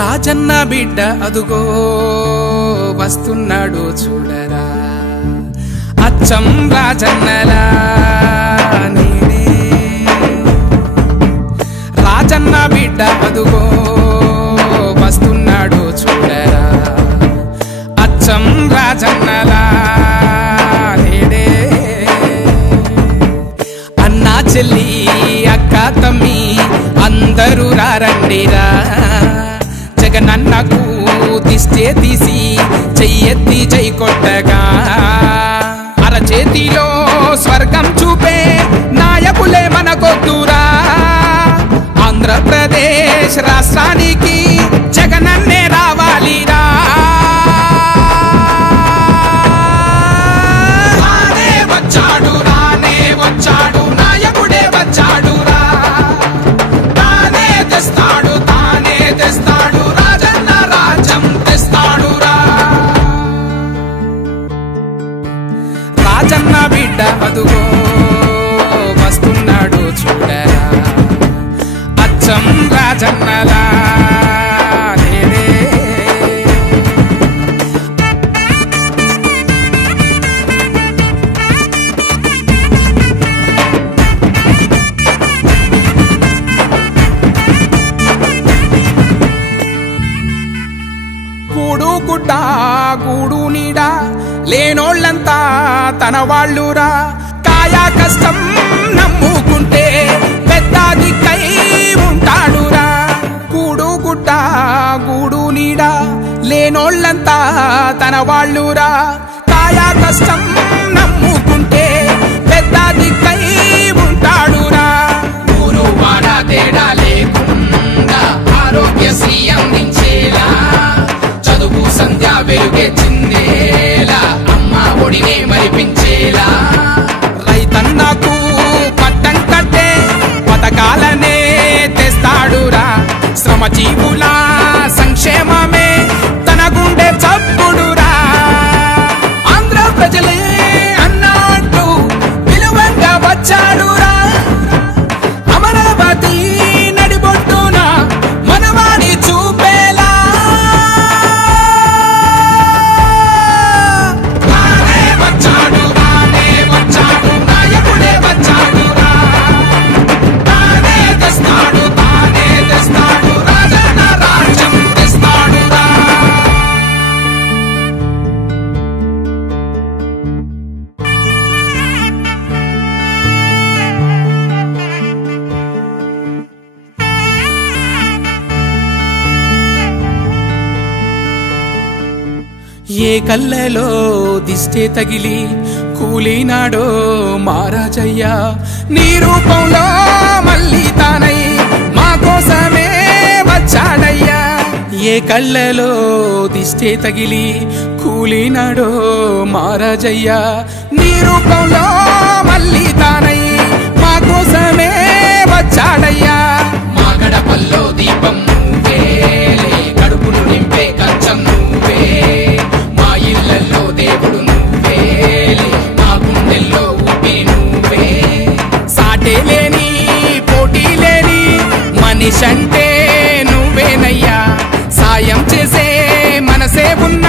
రాజన్న బిడ్డ అదుగో వస్తున్నాడు చూడరా, అచ్చం రాజన్నలా నేనే. రాజన్న బిడ్డ అదుగో వస్తున్నాడు చూడరా, అచ్చం రాజన్నలా నేనే. అన్నా చెల్లి అక్క తమ్మి అందరూ రారండిరా, జగనన్నకు దిష్టే తీసి చెయ్యెత్తి జై కొట్టగా, అరచేతిలో స్వర్గం చూపే నాయకులే మనకొద్దురా. ఆంధ్రప్రదేశ్ రాష్ట్రానికి జగనన్నే రావాలిరా. రానే వచ్చాడు రానే వచ్చాడు నాయకుడే వచ్చాడురా, తానే తెస్తాడు తానే తెస్తాడు రాజన్న రాజ్యం తెస్తాడురా. రాజన్న బిడ్డ అదుగో వస్తున్నాడు చూడరా, అచ్చం రాజన్నలా నేనే. గూడు గుడ్డ గూడు నీడ లేనోళ్ళంతా తన వాళ్ళురా, కాయా కష్టం నమ్ముకుంటే పెద్ద దిక్కై ఉంటాడురా. గూడు గుడ్డ గూడు నీడ లేనోళ్ళంతా తన వాళ్ళురా, కాయా కష్టం నమ్ముకుంటే పెద్ద దిక్కై ఉంటాడురా. ఊరు వాడ తేడా లేకుండా ఆరోగ్యశ్రీ అందించేలా, చదువు సంధ్య వెలుగే చిందేలా, అమ్మ ఒడినే మరిపించేలా, రైతన్నకు పట్టం కట్టే పథకాలనే తెస్తాడురా. శ్రమజీవుల సంక్షేమమే తన గుండె చప్పుడురా. ఆంధ్ర ప్రజలే అన్నట్టు విలువంగా వచ్చాడురా. అమరావతి నడిబొట్టున మనవాడి చూపేలా, ఏ కళ్ళలో దిష్టే తగిలి కూలినాడో మహారాజయ్య, నీ రూపంలో మళ్ళీ తానై మా కోసమే వచ్చాడయ్యా. ఏ కళ్ళలో దిష్టే తగిలి కూలినాడో మహారాజయ్య, నీ రూపంలో మళ్ళీ తానై మా కోసమే వచ్చాడయ్యా. మా గడపల్లో దీపం నువ్వేలే, కడుపును నింపే కచ్చం నువ్వే, మా ఇళ్లలో దేవుడు నువ్వేలే, మా గుండెల్లో ఊపి నువ్వే. సాటే లేని పోటీ లేని మనిషంటే నువ్వేనయ్యా, సాయం చేసే మనసే ఉన్న